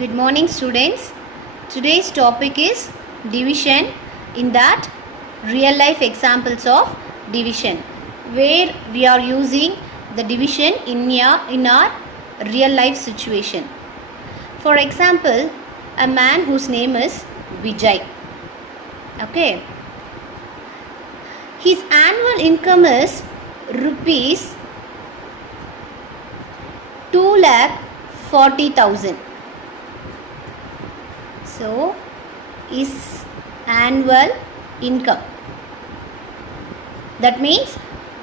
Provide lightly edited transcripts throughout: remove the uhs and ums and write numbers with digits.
Good morning, students. Today's topic is division. In that, real life examples of division, where we are using the division in our real life situation. For example, a man whose name is Vijay. Okay. His annual income is rupees 2,40,000. So, his annual income. That means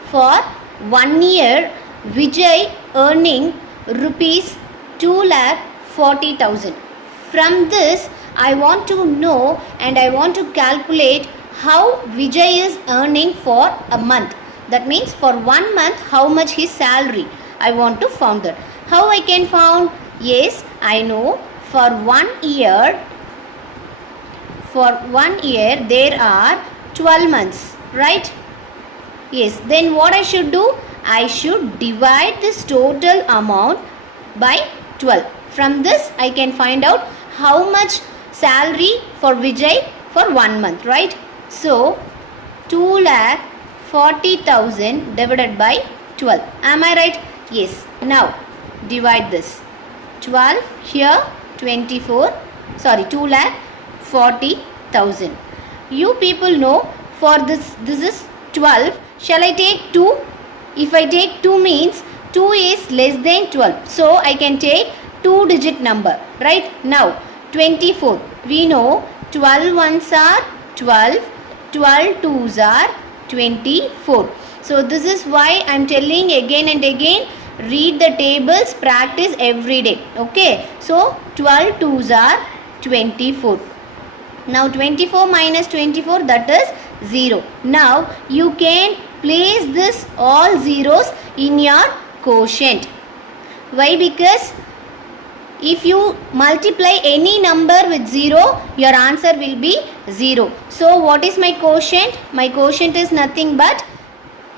for 1 year, Vijay earning rupees 2,40,000. From this, I want to know and I want to calculate how Vijay is earning for a month. That means for 1 month, how much his salary. I want to find that. How I can find? Yes, I know. For 1 year, there are 12 months, right? Yes, then what I should do? I should divide this total amount by 12. From this, I can find out how much salary for Vijay for 1 month, right? So, 2,40,000 divided by 12. Am I right? Yes. Now, divide this. 12 here, 24. Sorry, 2,40,000. You people know for this is 12. Shall I take 2? If I take 2 means 2 is less than 12. So, I can take 2-digit number. Right? Now, 24. We know 12 ones are 12. 12 twos are 24. So, this is why I am telling again and again, read the tables, practice every day. Okay. So, 12 twos are 24. Now, 24 minus 24, that is 0. Now, you can place this all zeros in your quotient. Why? Because if you multiply any number with 0, your answer will be 0. So, what is my quotient? My quotient is nothing but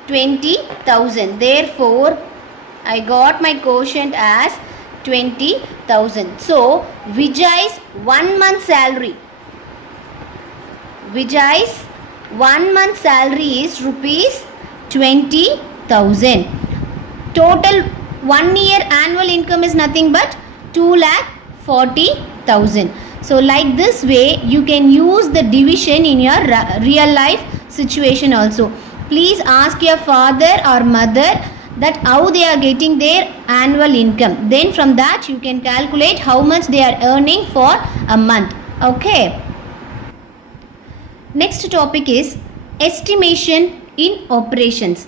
20,000. Therefore, I got my quotient as 20,000. So, Vijay's 1 month salary. Vijay's 1 month salary is rupees 20,000. Total 1 year annual income is nothing but 2,40,000. So, like this way, you can use the division in your real life situation also. Please ask your father or mother that how they are getting their annual income. Then from that, you can calculate how much they are earning for a month. Okay. Next topic is estimation in operations.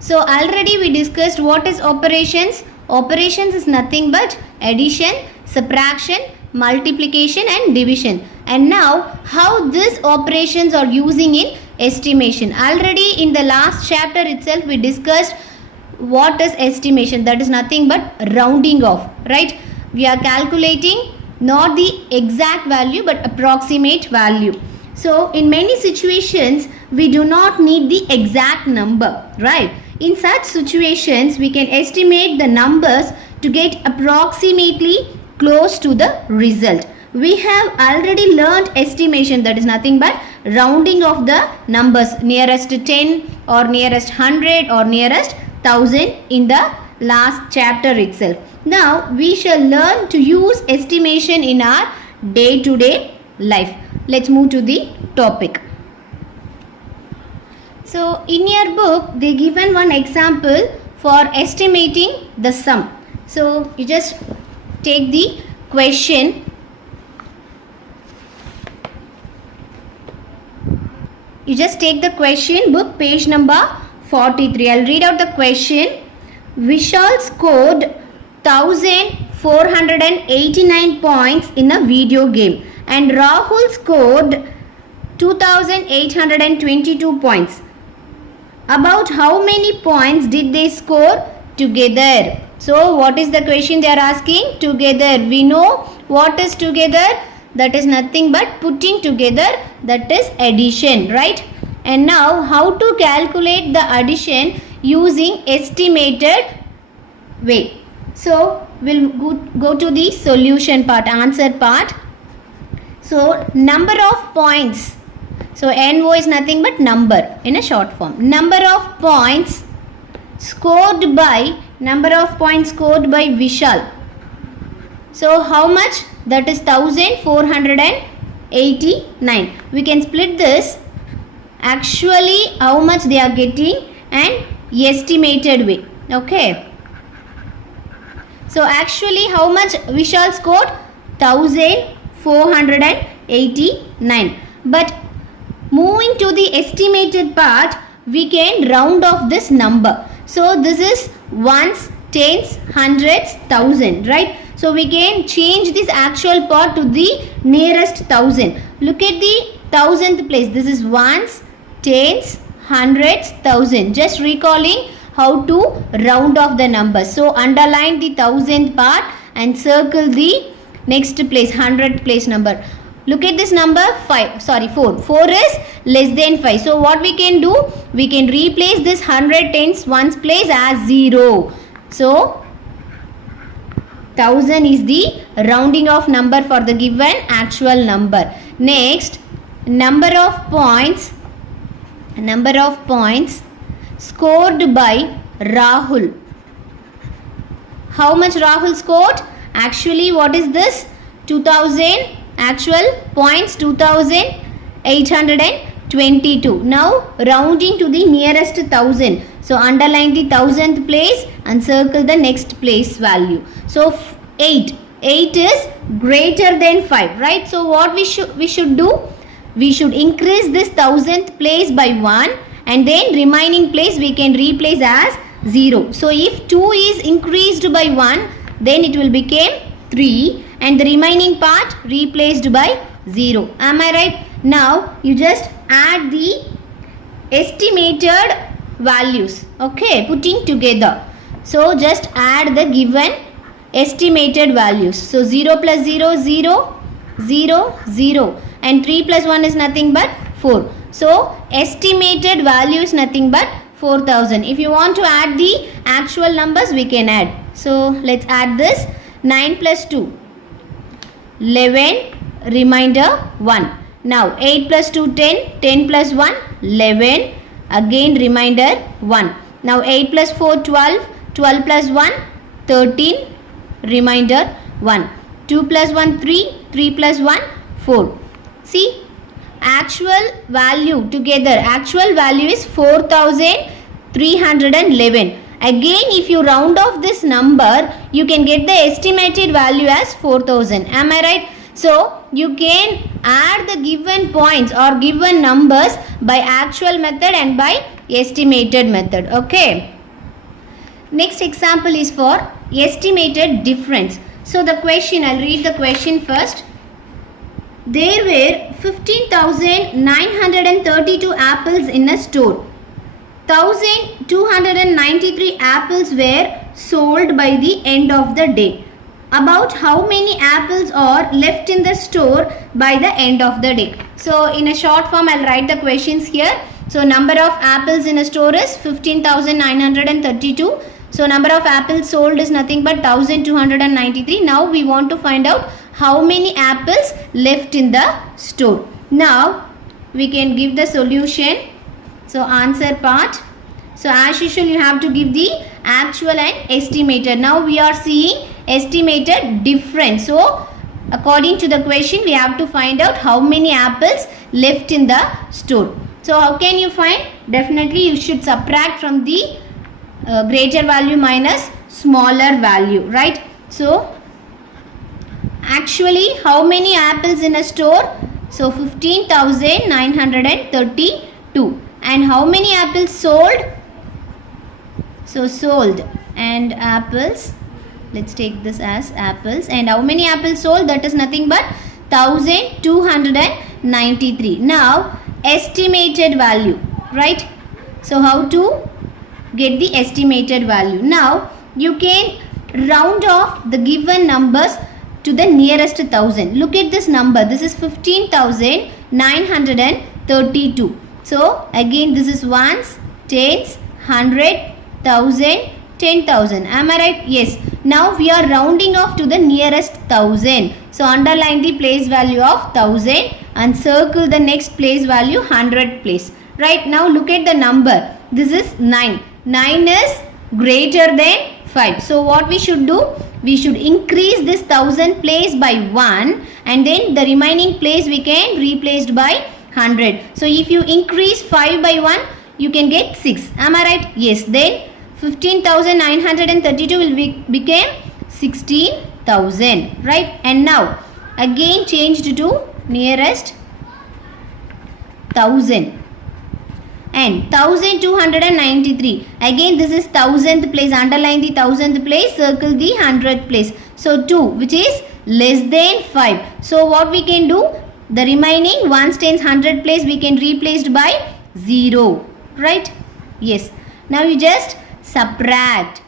So, already we discussed what is operations. Operations is nothing but addition, subtraction, multiplication and division. And now, how these operations are using in estimation. Already in the last chapter itself, we discussed what is estimation. That is nothing but rounding off, right? We are calculating not the exact value but approximate value. So, in many situations, we do not need the exact number, right? In such situations, we can estimate the numbers to get approximately close to the result. We have already learned estimation, that is nothing but rounding of the numbers nearest to 10 or nearest 100 or nearest 1000 in the last chapter itself. Now, we shall learn to use estimation in our day-to-day life. Let's move to the topic. So, in your book, they given one example for estimating the sum. So, you just take the question. You just take the question book, page number 43. I'll read out the question. Vishal scored 1,489 points in a video game and Rahul scored 2,822 points. About how many points did they score together? So, what is the question they are asking? Together. We know what is together. That is nothing but putting together. That is addition, right? And now, how to calculate the addition using estimated way. So we'll go to the solution part, answer part. So number of points. So NO is nothing but number in a short form. Number of points scored by Vishal. So how much? That is 1489. We can split this actually how much they are getting and estimated way. Okay. So actually how much Vishal scored? 1489. But moving to the estimated part, we can round off this number. So this is ones, tens, hundreds, thousand, right? So we can change this actual part to the nearest thousand. Look at the thousandth place. This is ones, tens, hundreds, thousand. Just recalling how to round off the numbers. So underline the thousandth part and circle the next place, 100th place number. Look at this number 4. 4 is less than 5. So what we can do? We can replace this 100 tens ones place as 0. So 1000 is the rounding off number for the given actual number. Next, number of points scored by Rahul. How much Rahul scored? Actually, what is this? 2000. Actual points 2822. Now rounding to the nearest 1000. So underline the 1000th place and circle the next place value. So 8 is greater than 5, right? So what we should do? We should increase this 1000th place by 1 and then remaining place we can replace as 0. So if 2 is increased by 1, then it will become 3 and the remaining part replaced by 0. Am I right? Now you just add the estimated values. Okay, putting together. So just add the given estimated values. So 0 plus 0, 0, 0, 0 and 3 plus 1 is nothing but 4. So estimated value is nothing but 4000. If you want to add the actual numbers, we can add. So let's add this. 9 plus 2, 11, remainder 1. Now 8 plus 2, 10, 10 plus 1, 11, again remainder 1. Now 8 plus 4, 12, 12 plus 1, 13, remainder 1. 2 plus 1, 3, 3 plus 1, 4. See, actual value together, actual value is 4311. Again, if you round off this number, you can get the estimated value as 4000. Am I right? So, you can add the given points or given numbers by actual method and by estimated method. Okay. Next example is for estimated difference. So, the question, I'll read the question first. There were 15,932 apples in a store. 1,293 apples were sold by the end of the day. About how many apples are left in the store by the end of the day? So in a short form, I'll write the questions here. So number of apples in a store is 15,932. So number of apples sold is nothing but 1,293. Now we want to find out how many apples left in the store. Now we can give the solution. So answer part. So as usual, you have to give the actual and estimated. Now we are seeing estimated difference. So according to the question, we have to find out how many apples left in the store. So how can you find? Definitely you should subtract from the greater value minus smaller value, right? So actually how many apples in a store? So 15,932. And how many apples sold? So sold and apples, let's take this as apples, and how many apples sold? That is nothing but 1,293. Now estimated value, right? So how to get the estimated value? Now you can round off the given numbers to the nearest 1000. Look at this number. This is 15,932. So again this is ones, tens, 100, 1000, 10,000. Am I right? Yes. Now we are rounding off to the nearest 1000. So underline the place value of 1000 and circle the next place value 100 place. Right, now look at the number. This is 9. 9 is greater than 5. So what we should do? We should increase this 1000 place by 1 and then the remaining place we can replace by 100. So if you increase 5 by 1, you can get 6. Am I right? Yes. Then 15,932 will become 16,000. Right? And now again changed to nearest 1000. And 1293. Again this is 1000th place. Underline the 1000th place. Circle the 100th place. So 2, which is less than 5. So what we can do? The remaining 1 tens 100 place we can replace by 0. Right? Yes. Now you just subtract.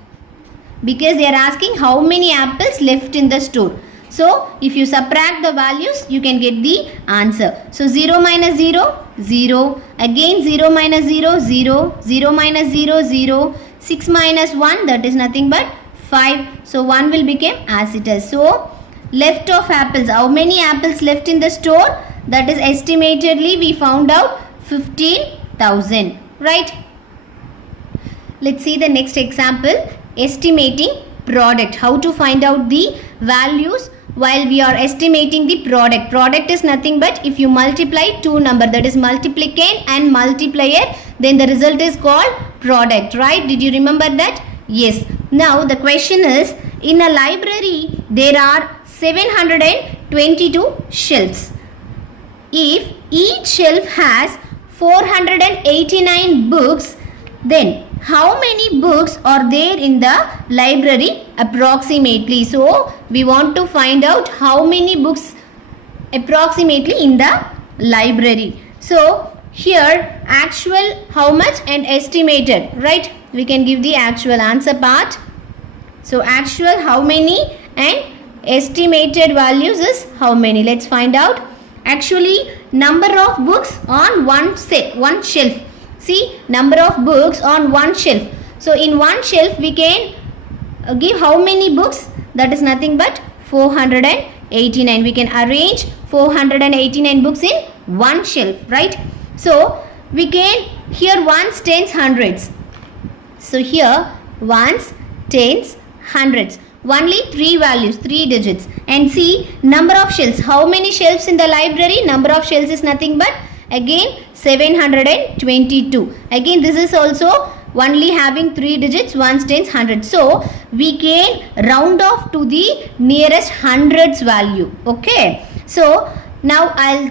Because they are asking how many apples left in the store. So if you subtract the values, you can get the answer. So 0 minus 0, 0. Again 0 minus 0, 0. 0 minus 0, 0. 6 minus 1, that is nothing but 5. So 1 will become as it is. So left of apples, how many apples left in the store? That is estimatedly we found out 15,000. Right? Let's see the next example. Estimating product. How to find out the values while we are estimating the product. Product is nothing but if you multiply two number, that is multiplicand and multiplier, then the result is called product. Right? Did you remember that? Yes. Now the question is, in a library there are 722 shelves. If each shelf has 489 books, then how many books are there in the library approximately? So we want to find out how many books approximately in the library. So here actual how much and estimated, right? We can give the actual answer part. So actual how many and estimated values is how many. Let's find out. Actually number of books on one shelf. See, number of books on one shelf. So in one shelf we can give how many books? That is nothing but 489. We can arrange 489 books in one shelf, right? So we can here ones, tens, hundreds. So here ones, tens, hundreds. Only 3 values, 3 digits. And see number of shelves. How many shelves in the library? Number of shelves is nothing but again 722. Again this is also only having 3 digits, ones, tens, hundreds. So we can round off to the nearest hundreds value. Okay. So now I'll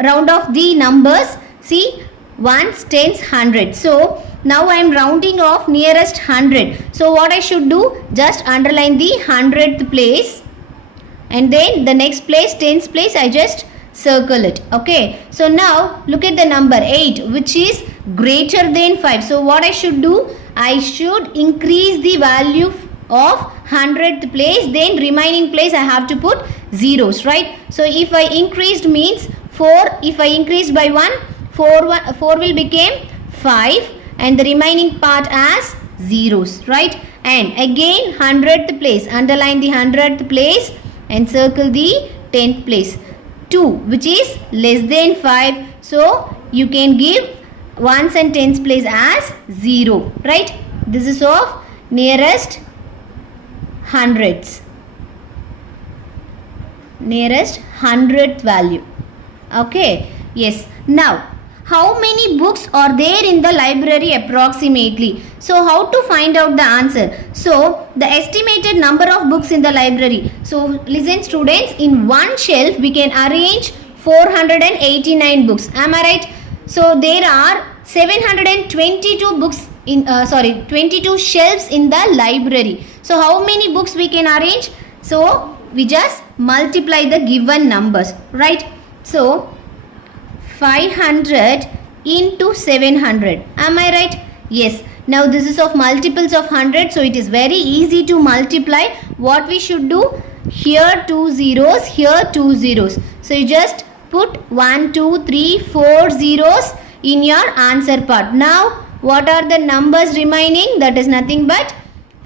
round off the numbers. See ones, tens, hundreds. So now I am rounding off nearest 100. So what I should do? Just underline the 100th place. And then the next place, tens place, I just circle it. Okay. So now look at the number 8, which is greater than 5. So what I should do? I should increase the value of 100th place. Then remaining place I have to put zeros, right? So if I increased means 4. If I increased by 1, 4 will become 5. And the remaining part as zeros, right? And again 100th place. Underline the 100th place and circle the 10th place. 2, which is less than 5. So you can give ones and tens place as 0, right? This is of nearest hundreds. Nearest 100th value. Okay. Yes. Now how many books are there in the library approximately? So how to find out the answer? So the estimated number of books in the library. So listen students, in one shelf we can arrange 489 books. Am I right? So there are 722 books in 22 shelves in the library. So how many books we can arrange? So we just multiply the given numbers, right? So 500 into 700. Am I right? Yes. Now this is of multiples of 100. So it is very easy to multiply. What we should do? Here 2 zeros, here 2 zeros. So you just put 1, 2, 3, 4 zeros in your answer part. Now what are the numbers remaining? That is nothing but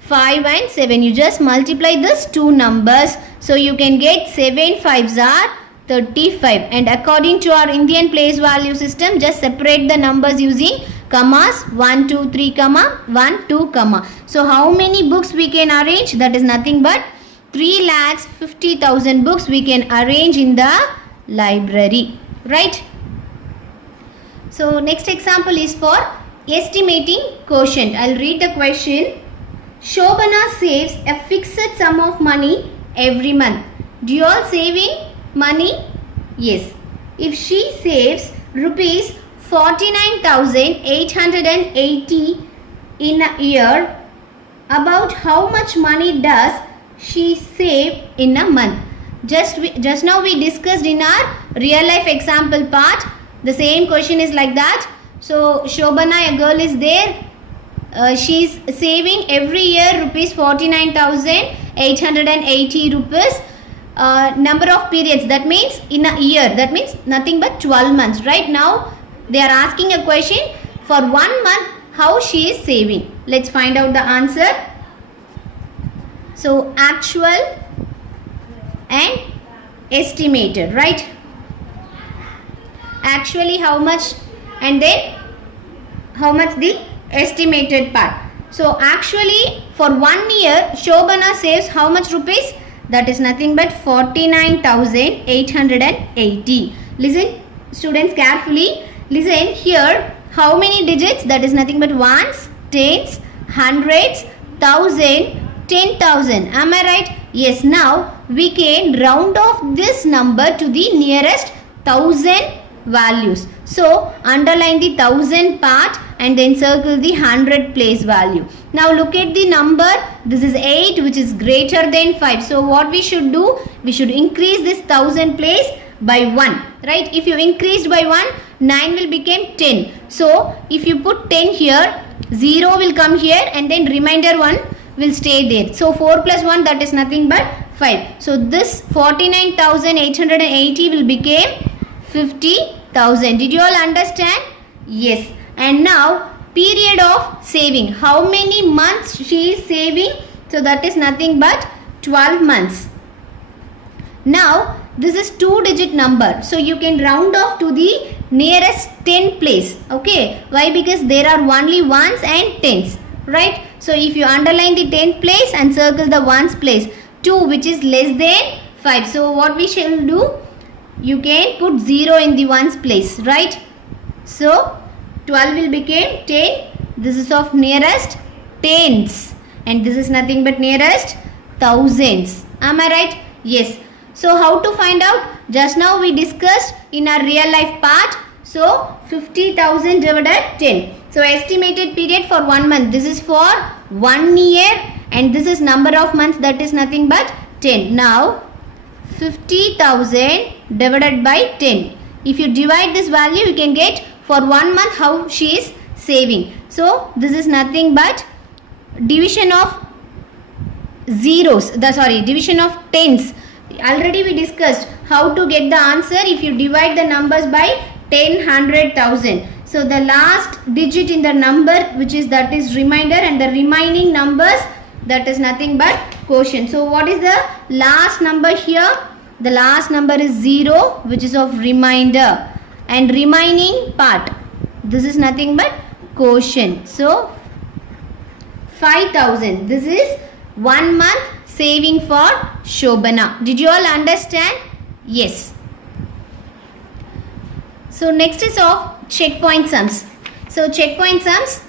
5 and 7. You just multiply these two numbers. So you can get 7 5s are 35. And according to our Indian place value system, just separate the numbers using commas. 1 2 3 comma 1 2 comma. So how many books we can arrange? That is nothing but 3,50,000 books we can arrange in the library, right? So next example is for estimating quotient. I'll read the question. Shobana saves a fixed sum of money every month. Do you all saving money? Yes. If she saves rupees 49,880 in a year, about how much money does she save in a month? Just now we discussed in our real life example part. The same question is like that. So Shobana, a girl is there. She is saving every year rupees 49,880 rupees. Number of periods, that means in a year, that means nothing but 12 months. Right now they are asking a question for 1 month how she is saving. Let's find out the answer. So actual and estimated, right? Actually how much, and then how much the estimated part. So actually for 1 year Shobana saves how much rupees? That is nothing but 49,880. Listen students carefully. Listen here. How many digits? That is nothing but ones, tens, hundreds, thousand, 10,000. Am I right? Yes. Now we can round off this number to the nearest 1,000 values. So underline the 1,000 part and then circle the 100 place value. Now look at the number. This is 8, which is greater than 5. So what we should do? We should increase this 1,000 place by 1. Right? If you increased by 1, 9 will become 10. So if you put 10 here, 0 will come here and then remainder 1 will stay there. So 4 plus 1, that is nothing but 5. So this 49,880 will become 50,000. Did you all understand? Yes. And now period of saving. How many months she is saving? So that is nothing but 12 months. Now this is 2-digit number. So you can round off to the nearest 10 place. Okay. Why? Because there are only ones and tens. Right. So if you underline the 10th place and circle the ones place. 2, which is less than 5. So what we shall do? You can put 0 in the ones place. Right. So 12 will become 10. This is of nearest tens. And this is nothing but nearest thousands. Am I right? Yes. So how to find out? Just now we discussed in our real life part. So 50,000 divided 10. So estimated period for 1 month. This is for 1 year. And this is number of months. That is nothing but 10. Now 50,000 divided by 10. If you divide this value, you can get for 1 month how she is saving. So this is nothing but division of zeros. Division of tens. Already we discussed how to get the answer if you divide the numbers by 10, 100,000. So the last digit in the number, which is that is remainder, and the remaining numbers, that is nothing but quotient. So what is the last number here? The last number is 0, which is of remainder, and remaining part, this is nothing but quotient. So 5,000. This is 1 month saving for Shobana. Did you all understand? Yes. So next is of checkpoint sums. So checkpoint sums,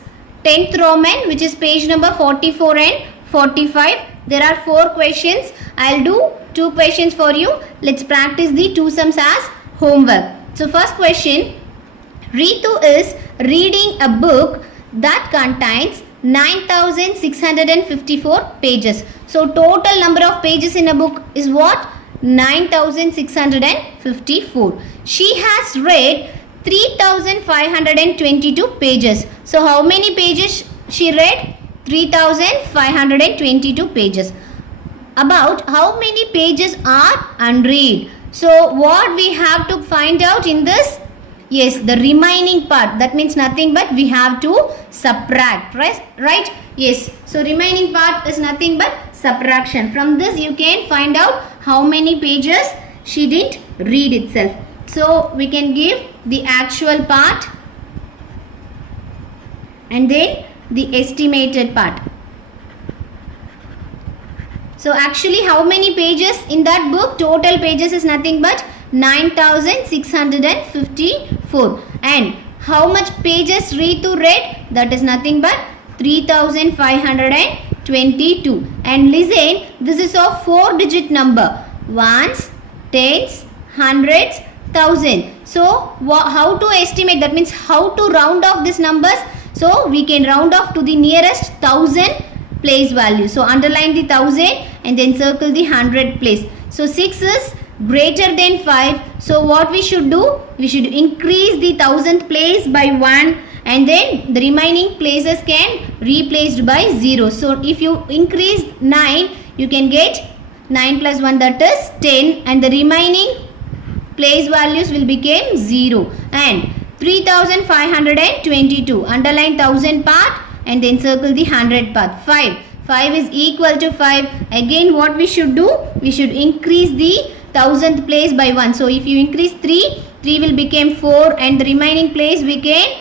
10th Roman, which is page number 44 and 45. There are 4 questions. I'll do 2 questions for you. Let's practice the 2 sums as homework. So first question, Ritu is reading a book that contains 9,654 pages. So total number of pages in a book is what? 9,654. She has read 3,522 pages. So how many pages she read? 3,522 pages. About how many pages are unread? So what we have to find out in this? Yes, the remaining part. That means nothing but we have to subtract, right? Yes. So remaining part is nothing but subtraction. From this you can find out how many pages she didn't read itself. So we can give the actual part and then the estimated part. So actually how many pages in that book? Total pages is nothing but 9654. And how much pages Ritu read? That is nothing but 3522. And listen, this is a 4-digit number. Ones, tens, hundreds, thousand. So how to estimate? That means how to round off these numbers? So we can round off to the nearest 1000 place value. So underline the 1000 and then circle the 100 place. So 6 is greater than 5. So what we should do? We should increase the 1000th place by 1 and then the remaining places can replaced by 0. So if you increase 9, you can get 9 plus 1, that is 10, and the remaining place values will become 0. And 3522, underline 1000 part and then circle the 100 part. 5 is equal to 5. Again what we should do? We should increase the 1000th place by 1. So if you increase 3 will become 4 and the remaining place we can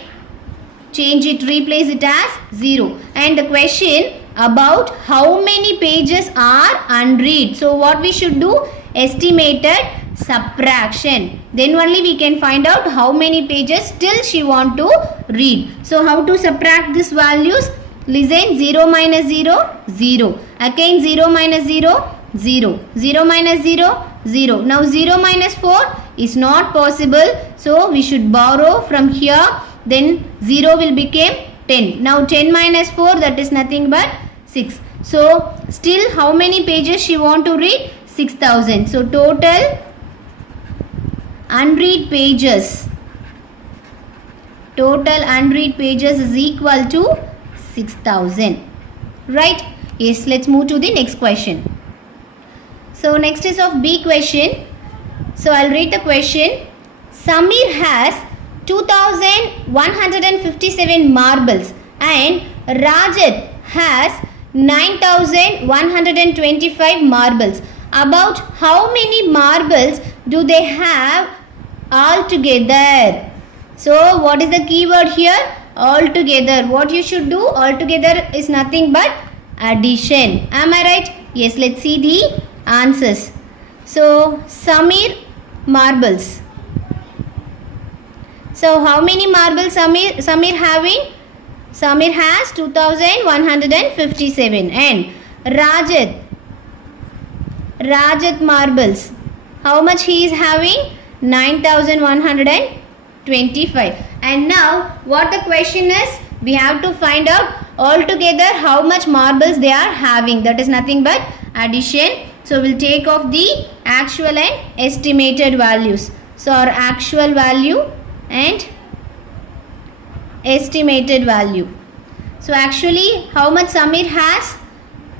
change it, replace it as 0. And the question about how many pages are unread. So what we should do? Estimated subtraction. Then only we can find out how many pages still she want to read. So how to subtract these values? Listen, 0 minus 0, 0. Again 0 minus 0, 0. 0 minus 0, 0. Now 0 minus 4 is not possible. So we should borrow from here. Then 0 will become 10. Now 10 minus 4, that is nothing but 6. So still how many pages she want to read? 6000. So total unread pages. Total unread pages is equal to 6000. Right? Yes, let's move to the next question. So next is of B question. So I'll read the question. Samir has 2157 marbles and Rajat has 9125 marbles. About how many marbles do they have altogether? So what is the keyword here? Altogether. What you should do? Altogether is nothing but addition. Am I right? Yes, let's see the answers. So Samir marbles. So how many marbles Samir having? Samir has 2157 and Rajat marbles. How much he is having? 9125. And now what the question is? We have to find out altogether how much marbles they are having. That is nothing but addition. So we'll take off the actual and estimated values. So our actual value and estimated value. So actually how much Samir has?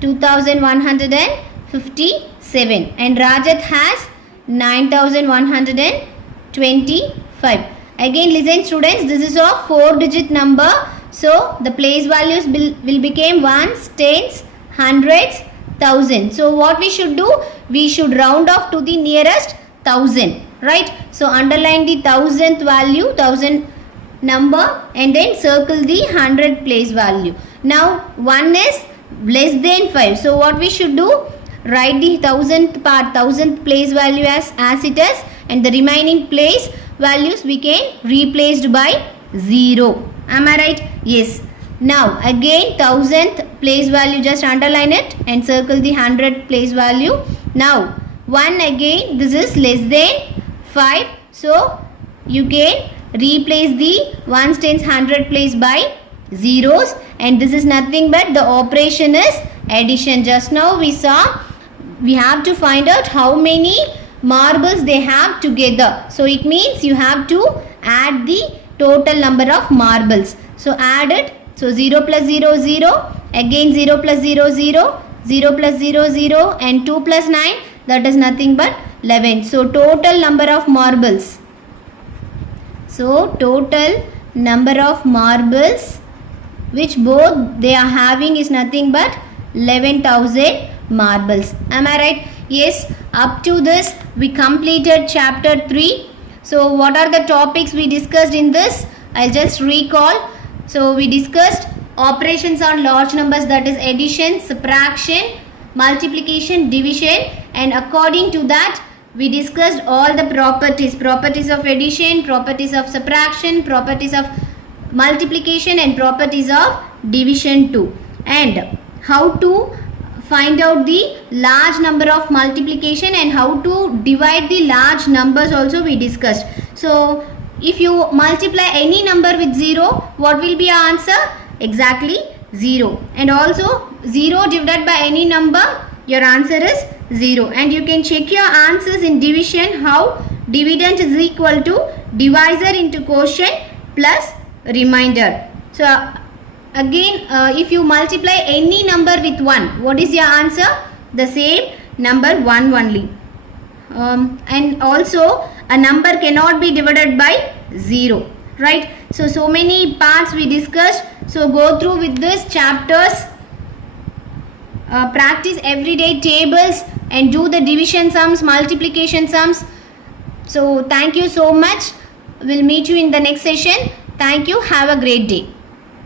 2157 and Rajat has 9125. Again listen students, this is a 4-digit number. So the place values will become ones, tens, hundreds, thousand. So what we should do? We should round off to the nearest 1000. Right? So underline the 1000th value, 1000 number and then circle the 100 place value. Now 1 is less than 5. So what we should do? Write the 1000th part, 1000th place value as it is and the remaining place values we can replaced by 0. Am I right? Yes. Now again 1000th place value, just underline it and circle the 100 place value. Now 1 again, this is less than 5. So you can replace the 1s, 10s, 100 place by zeros and this is nothing but the operation is addition. Just now we saw we have to find out how many marbles they have together. So it means you have to add the total number of marbles. So add it. So 0 plus 0, 0. Again 0 plus 0, 0. 0 plus 0, 0. And 2 plus 9. That is nothing but 11. So total number of marbles. So total number of marbles which both they are having is nothing but 11,000 marbles. Am I right? Yes, up to this we completed chapter 3. So what are the topics we discussed in this? I'll just recall. So we discussed operations on large numbers, that is addition, subtraction, multiplication, division, and according to that we discussed all the properties of addition, properties of subtraction, properties of multiplication, and properties of division too, and how to find out the large number of multiplication and how to divide the large numbers also we discussed. So if you multiply any number with 0, what will be your answer? Exactly 0. And also 0 divided by any number, your answer is 0. And you can check your answers in division, how dividend is equal to divisor into quotient plus remainder. So again, if you multiply any number with 1, what is your answer? The same number 1 only. And also a number cannot be divided by 0, right? So many parts we discussed. So go through with this chapters, practice everyday tables and do the division sums, multiplication sums. So thank you so much. We'll meet you in the next session. Thank you. Have a great day.